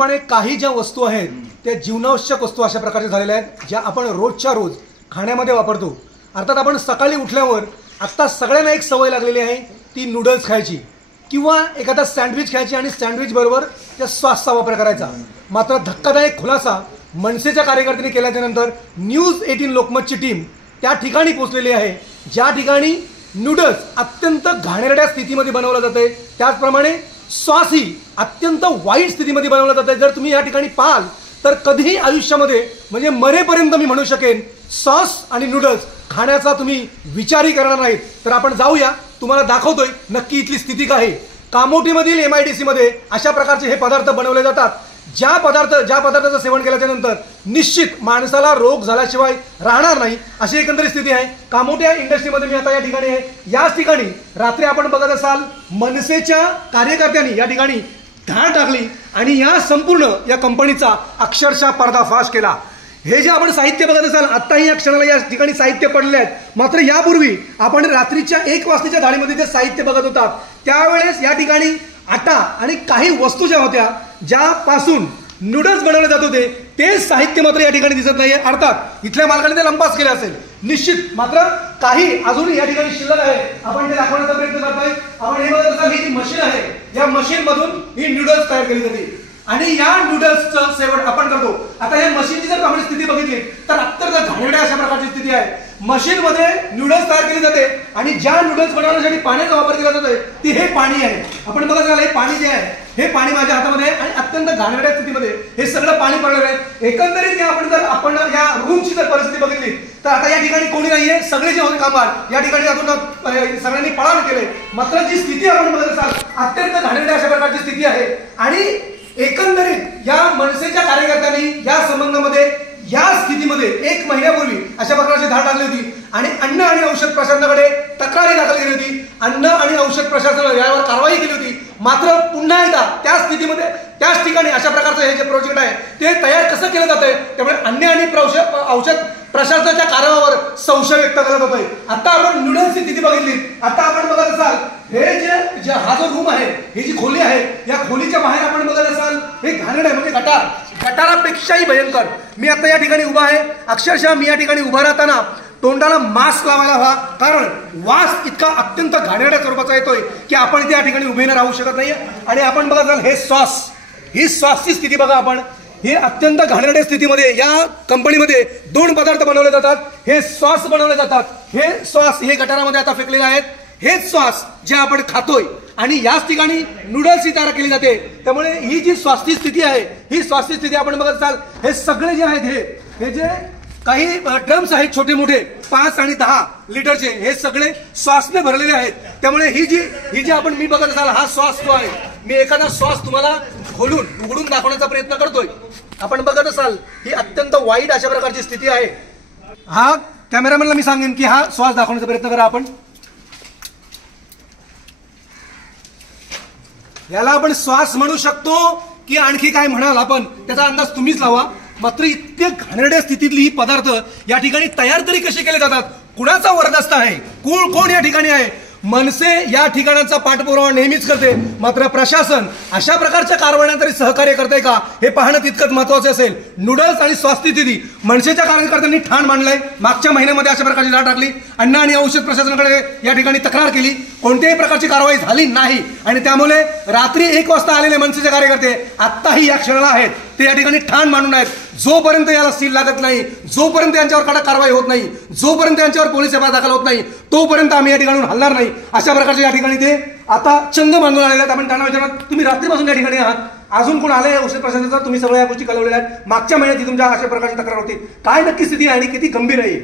त्याचप्रमाणे काही ज्या वस्तू आहेत त्या जीवनावश्यक वस्तू अशा प्रकारच्या झालेल्या आहेत ज्या आपण रोजच्या रोज खाण्यामध्ये वापरतो. अर्थात आपण सकाळी उठल्यावर आत्ता सगळ्यांना एक सवय लागलेली आहे ती नूडल्स खायची किंवा एखादा सँडविच खायची आणि सँडविच बरोबर त्या सॉसचा वापर करायचा. मात्र धक्कादायक खुलासा मनसेच्या कार्यकर्त्यांनी केल्याच्या नंतर न्यूज 18 लोकमतची टीम त्या ठिकाणी पोहोचलेली आहे ज्या ठिकाणी नूडल्स अत्यंत घाणेरड्या स्थितीमध्ये बनवलं जाते. त्याचप्रमाणे सॉस ही अत्यंत वाईट स्थितीमध्ये बनवलं जाते. जर तुम्ही या ठिकाणी पाहाल तर कधीही आयुष्यामध्ये म्हणजे मरेपर्यंत मी म्हणू शकेन सॉस आणि नूडल्स खाण्याचा तुम्ही विचारही करणार नाहीत. तर आपण जाऊया, तुम्हाला दाखवतोय नक्की इथली स्थिती काय आहे. कामोठीमधील MIDC मध्ये अशा प्रकारचे हे पदार्थ बनवले जातात ज्या पदार्थाचं सेवन केल्याच्या नंतर निश्चित माणसाला रोग झाल्याशिवाय राहणार नाही अशी एकंदरीत स्थिती आहे. कामोठ्या इंडस्ट्रीमध्ये मी आता या ठिकाणी आहे. याच ठिकाणी रात्री आपण बघत असाल मनसेच्या कार्यकर्त्यांनी या ठिकाणी धाड टाकली आणि या संपूर्ण या कंपनीचा अक्षरशः पर्दाफाश केला. हे जे आपण साहित्य बघत असाल आत्ताही या क्षणाला या ठिकाणी साहित्य पडले आहेत. मात्र यापूर्वी आपण रात्रीच्या 1 वाजताच्या धाडीमध्ये जे साहित्य बघत होतात त्यावेळेस या ठिकाणी आटा आणि काही वस्तू ज्या होत्या ज्यापासून नूडल्स बनवले जात होते ते साहित्य मात्र या ठिकाणी दिसत नाहीये. अर्थात इथल्या मालकाने ते लंपास केले असेल निश्चित. मात्र काही अजूनही या ठिकाणी शिल्लक आहे. आपण ते दाखवण्याचा प्रयत्न करतोय. आपण हे बघत असाल ही जी मशीन आहे या मशीन मधून ही नूडल्स तयार केली जाते आणि या नूडल्सचं सेवन आपण करतो. आता या मशीनची जर आपण स्थिती बघितली तर अत्यंत घाणेरड्या अशा प्रकारची स्थिती आहे. मशीनमध्ये नूडल्स तयार केली जाते आणि ज्या नूडल्स बनवण्यासाठी पाण्याचा वापर केला जातोय ती हे पाणी आहे. आपण बघत असाल हे पाणी जे आहे हे पाणी माझ्या हातामध्ये आहे आणि अत्यंत घाणेरड्या स्थितीमध्ये हे सगळं पाणी पडलेलं आहे. एकंदरीत आपण या रूमची जर परिस्थिती बघितली तर आता या ठिकाणी कोणी नाहीये. सगळे जे होते कामगार या ठिकाणी यातून सगळ्यांनी पळाव केले. मात्र जी स्थिती आपण बघत असाल अत्यंत घाणेरड्या अशा प्रकारची स्थिती आहे. आणि एकंदरीत या मनसेच्या कार्यकर्त्यांनी या संबंधामध्ये या स्थितीमध्ये 1 महिन्यापूर्वी अशा प्रकारची धाड टाकली होती आणि अन्न आणि औषध प्रशासनाकडे तक्रारी दाखल केली होती. अन्न आणि औषध प्रशासनाने यावर कारवाई केली होती. मात्र पुन्हा एकदा त्या स्थितीमध्ये त्याच ठिकाणी अशा प्रकारचं हे जे प्रोजेक्ट आहे ते तयार कसं केलं जात आहे त्यामुळे अन्न आणि औषध प्रशासनाच्या कारभारावर संशय व्यक्त करत होतोय. आता आपण नूडल्सची स्थिती बघितली. आता आपण बघत असाल हे जे हा जो रूम आहे ही जी खोली आहे या खोलीच्या बाहेर आपण बघत असाल हे घाणेरडे आहे म्हणजे गटारापेक्षाही भयंकर. मी आता या ठिकाणी उभा आहे. अक्षरशः मी या ठिकाणी उभा राहताना तोंडाला मास्क लावायला हवा कारण वास इतका अत्यंत घाणेरड्या स्वरूपाचा येतोय की आपण त्या ठिकाणी उभे न राहू शकत नाहीये. आणि आपण बघत असाल हे सॉस ही सॉसची स्थिती बघा. आपण हे अत्यंत घाणेरड्या स्थितीमध्ये या कंपनीमध्ये 2 पदार्थ बनवले जातात. हे सॉस बनवले जातात. हे सॉस हे गटारामध्ये आता फेकलेले आहेत. हेच सॉस जे आपण खातोय आणि याच ठिकाणी नूडल्स ही तयार केली जाते. त्यामुळे ही जी स्वास्थ्य स्थिती आहे ही स्वास्थ्य स्थिती आपण बघत असाल हे सगळे जे आहेत हे जे काही ड्रम्स आहेत छोटे मोठे 5 आणि 10 लिटरचे हे सगळे सॉसने भरलेले आहेत. त्यामुळे ही जी आपण मी बघत असाल हा सॉस जो आहे मी एखादा सॉस तुम्हाला उघडून दाखवण्याचा प्रयत्न करतोय. आपण बघत असाल ही अत्यंत वाईट अशा प्रकारची स्थिती आहे. हा कॅमेरामॅनला मी सांगेन की हा सॉस दाखवण्याचा प्रयत्न करा. आपण याला आपण श्वास म्हणू शकतो की आणखी काय म्हणाल आपण त्याचा अंदाज तुम्हीच लावा. मात्र इतके घाणेरड्या स्थितीतली ही पदार्थ या ठिकाणी तयार तरी कसे केले जातात कुणाचा वरदस्त आहे कोण या ठिकाणी आहे. मनसे या ठिकाणाचा पाठपुरावा नेहमीच करते. मात्र प्रशासन अशा प्रकारच्या कारवायांना तरी सहकार्य करते का हे पाहणं तितकंच महत्वाचं असेल. नूडल्स आणि स्वास्थ्य स्थिती मनसेच्या कार्यकर्त्यांनी ठाण मांडलंय. मागच्या महिन्यामध्ये अशा प्रकारची धाड टाकली. अन्न आणि औषध प्रशासनाकडे या ठिकाणी तक्रार केली. कोणत्याही प्रकारची कारवाई झाली नाही आणि त्यामुळे रात्री 1 वाजता आलेले मनसेचे कार्यकर्ते आत्ताही या क्षणाला आहेत ते या ठिकाणी ठाण मांडून आहेत. जोपर्यंत याला सील लागत नाही जोपर्यंत यांच्यावर कडक कारवाई होत नाही जोपर्यंत यांच्यावर पोलीस एफआयआर दाखल होत नाही तोपर्यंत आम्ही या ठिकाणी हलणार नाही अशा प्रकारचे या ठिकाणी ते आता चंग बांधून आलेले आहेत. आपण त्यांना विचारणार तुम्ही रात्रीपासून या ठिकाणी आहात अजून कोण आले औषध प्रशासनाचा तुम्ही सगळ्या गोष्टी कळवलेल्या आहेत. मागच्या महिन्यात तुमच्या अशा प्रकारची तक्रार होती. काय नक्की स्थिती आहे आणि किती गंभीर आहे.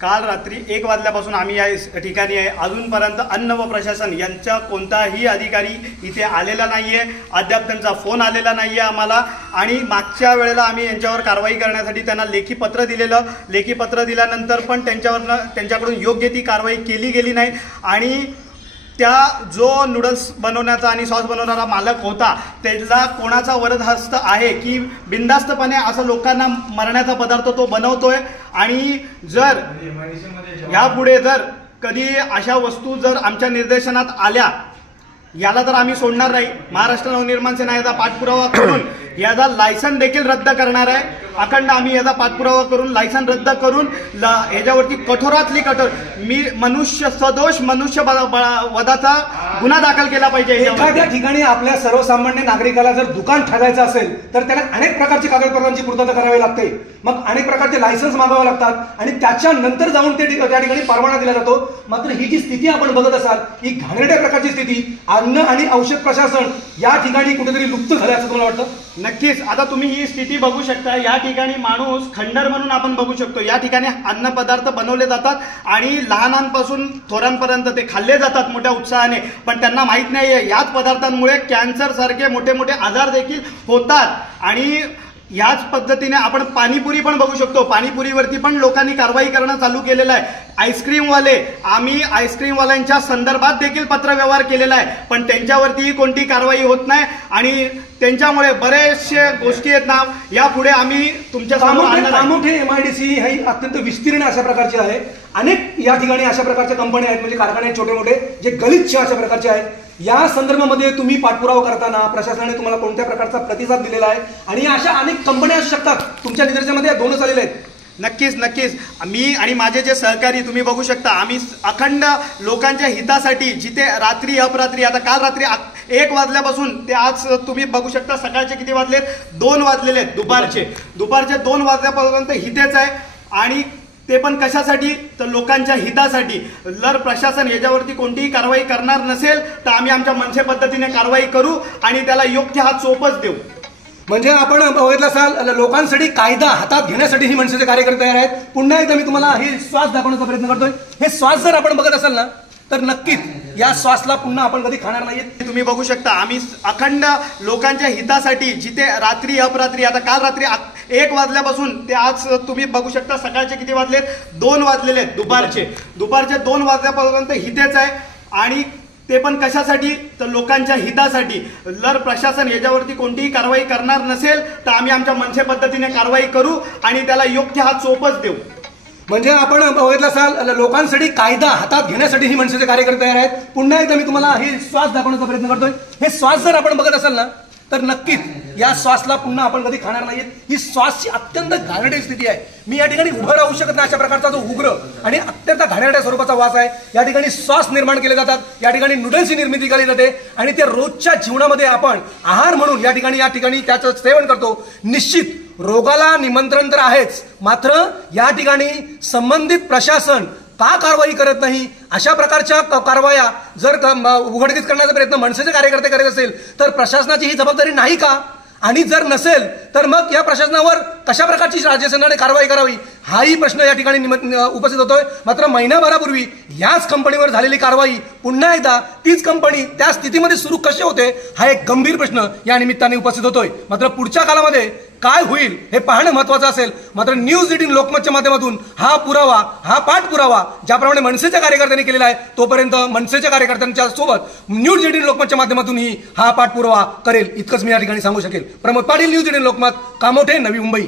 काल रात्री 1 वाजल्यापासून आम्ही या ठिकाणी आहे. अजूनपर्यंत अन्न व प्रशासन यांचा कोणताही अधिकारी इथे आलेला नाहीये. अद्याप त्यांचा फोन आलेला नाहीये आम्हाला. आणि मागच्या वेळेला आम्ही यांच्यावर कारवाई करण्यासाठी त्यांना लेखी पत्र दिलेलं. लेखी पत्र दिल्यानंतर पण त्यांच्याकडून योग्य ती कारवाई केली गेली नाही. आणि त्या जो नूडल्स बनवण्याचा आणि सॉस बनवणारा मालक होता त्याला कोणाचा वरदहस्त आहे की बिनधास्तपणे असं लोकांना मरण्याचा पदार्थ तो बनवतोय. आणि जर यापुढे जर कधी अशा वस्तू जर आमच्या निर्देशनात आल्या याला तर आम्ही सोडणार नाही. महाराष्ट्र नवनिर्माण सेना याचा पाठपुरावा करून याचा लायसन देखील रद्द करणार आहे. अखंड आम्ही याचा पाठपुरावा करून लायसन रद्द करून याच्यावरती कठोरातली कठोर मनुष्य सदोष मनुष्य वधाचा गुन्हा दाखल केला पाहिजे. एखाद्या ठिकाणी आपल्या सर्वसामान्य नागरिकाला जर दुकान ठेवायचं असेल तर त्याला अनेक प्रकारची कागदपत्रांची पूर्तता करावी लागते. मग अनेक प्रकारचे लायसन्स मागावे लागतात आणि त्याच्यानंतर जाऊन त्या ठिकाणी परवाना दिला जातो. मात्र ही जी स्थिती आपण बघत असाल ही घाणेरड्या प्रकारची स्थिती अन्न आणि औषध प्रशासन या ठिकाणी कुठेतरी लुप्त झालं असं तुम्हाला वाटतं? नक्कीच. आता तुम्ही ही स्थिती बघू शकता. या ठिकाणी माणूस खंडर म्हणून आपण बघू शकतो. या ठिकाणी अन्न पदार्थ बनवले जातात आणि लहानांपासून थोरांपर्यंत ते खाल्ले जातात मोठ्या उत्साहाने. पण त्यांना माहित नाहीये याच पदार्थांमुळे कॅन्सर सारखे मोठे मोठे आजार देखील होतात. आणि याच पद्धतीने आपण पाणीपुरी पण बघू शकतो. पाणीपुरीवरती पण लोकांनी कारवाई करणं चालू केलेलं आहे. आईस्क्रीमवाले आम्ही आईस्क्रीमवाल्यांच्या संदर्भात देखील पत्रव्यवहार केलेला आहे. पण त्यांच्यावरतीही कोणती कारवाई होत नाही आणि त्यांच्यामुळे बरेचशे गोष्टी आहेत ना यापुढे आम्ही तुमच्या कामोठे MIDC ही अत्यंत विस्तीर्ण अशा प्रकारची आहे. अनेक या ठिकाणी अशा प्रकारच्या कंपन्या आहेत म्हणजे कारखाने छोटे मोठे जे गलिच्छ अशा प्रकारचे आहेत. या संदर्भामध्ये तुम्ही पाठपुरावा करताना प्रशासनाने तुम्हाला कोणत्या प्रकारचा प्रतिसाद दिलेला आहे आणि अशा अनेक कंपन्या असू शकतात तुमच्या निदर्शनामध्ये दोनच आलेले आहेत? नक्कीच नक्कीच. मी आणि माझे जे सहकारी तुम्ही बघू शकता आम्ही अखंड लोकांच्या हितासाठी जिथे रात्री अपरात्री आता काल रात्री 1 वाजल्यापासून ते आज तुम्ही बघू शकता सकाळचे किती वाजलेत 2 वाजलेले आहेत दुपारचे 2 वाजल्यापर्यंत हितेच आहे. आणि ते पण कशासाठी तर लोकांच्या हितासाठी. जर प्रशासन याच्यावरती कोणतीही कारवाई करणार नसेल तर आम्ही आमच्या मनसे पद्धतीने कारवाई करू आणि त्याला योग्य हा चोपच देऊ. म्हणजे आपण बघितलं असाल लोकांसाठी कायदा हातात घेण्यासाठी ही मनसेचे कार्यकर्ते तयार आहेत. पुन्हा एकदा मी तुम्हाला हे श्वास दाखवण्याचा प्रयत्न करतोय. हे श्वास जर आपण बघत असाल ना तर नक्कीच या श्वासला पुन्हा आपण कधी खाणार नाहीये. तुम्ही बघू शकता आम्ही अखंड लोकांच्या हितासाठी जिथे रात्री अपरात्री आता काल रात्री 1 वाजल्यापासून ते आज तुम्ही बघू शकता सकाळचे किती वाजलेत 2 वाजलेले आहेत दुपारचे 2 वाजल्यापर्यंत हितेच आहे. आणि ते पण कशासाठी तर लोकांच्या हितासाठी. जर प्रशासन याच्यावरती कोणतीही कारवाई करणार नसेल तर आम्ही आमच्या मनसे पद्धतीने कारवाई करू आणि त्याला योग्य हा चोपच देऊ. म्हणजे आपण बघितलं असाल लोकांसाठी कायदा हातात घेण्यासाठी ही मनसेचे कार्यकर्ते तयार आहेत. पुन्हा एकदा मी तुम्हाला हे श्वास दाखवण्याचा प्रयत्न करतोय. हे श्वास जर आपण बघत असाल ना तर नक्कीच या श्वासला पुन्हा आपण कधी खाणार नाहीये. ही श्वासची अत्यंत घाणेरडी स्थिती आहे. मी या ठिकाणी उभं राहू शकत नाही. अशा प्रकारचा जो उग्र आणि अत्यंत घाणेरड्या स्वरूपाचा वास आहे. या ठिकाणी श्वास निर्माण केले जातात. या ठिकाणी नूडल्सची निर्मिती केली जाते आणि ते रोजच्या जीवनामध्ये आपण आहार म्हणून या ठिकाणी त्याचं सेवन करतो. निश्चित रोगाला निमंत्रण तर आहेच मात्र या ठिकाणी संबंधित प्रशासन का कारवाई करत नाही? अशा प्रकारच्या कारवाया जर उघडकीस करण्याचा प्रयत्न मनसेचे कार्यकर्ते करत असेल तर प्रशासनाची ही जबाबदारी नाही का? आणि जर नसेल तर मग या प्रशासनावर कशा प्रकारची राज्य सरकारने कारवाई करावी हाही प्रश्न या ठिकाणी उपस्थित होतोय. मात्र महिनाभरापूर्वी याच कंपनीवर झालेली कारवाई पुन्हा एकदा तीच कंपनी त्या स्थितीमध्ये सुरू कशी होते हा एक गंभीर प्रश्न या निमित्ताने उपस्थित होतोय. मात्र पुढच्या काळामध्ये काय होईल हे पाहणं महत्वाचं असेल. मात्र न्यूज 18 लोकमतच्या माध्यमातून हा पाठपुरावा ज्याप्रमाणे मनसेच्या कार्यकर्त्यांनी केलेला आहे तोपर्यंत मनसेच्या कार्यकर्त्यांच्या सोबत न्यूज 18 लोकमतच्या माध्यमातूनही हा पाठपुरावा करेल इतकंच मी या ठिकाणी सांगू शकेल. प्रमोद पाटील, न्यूज 18 लोकमत, कामोठे, नवी मुंबई.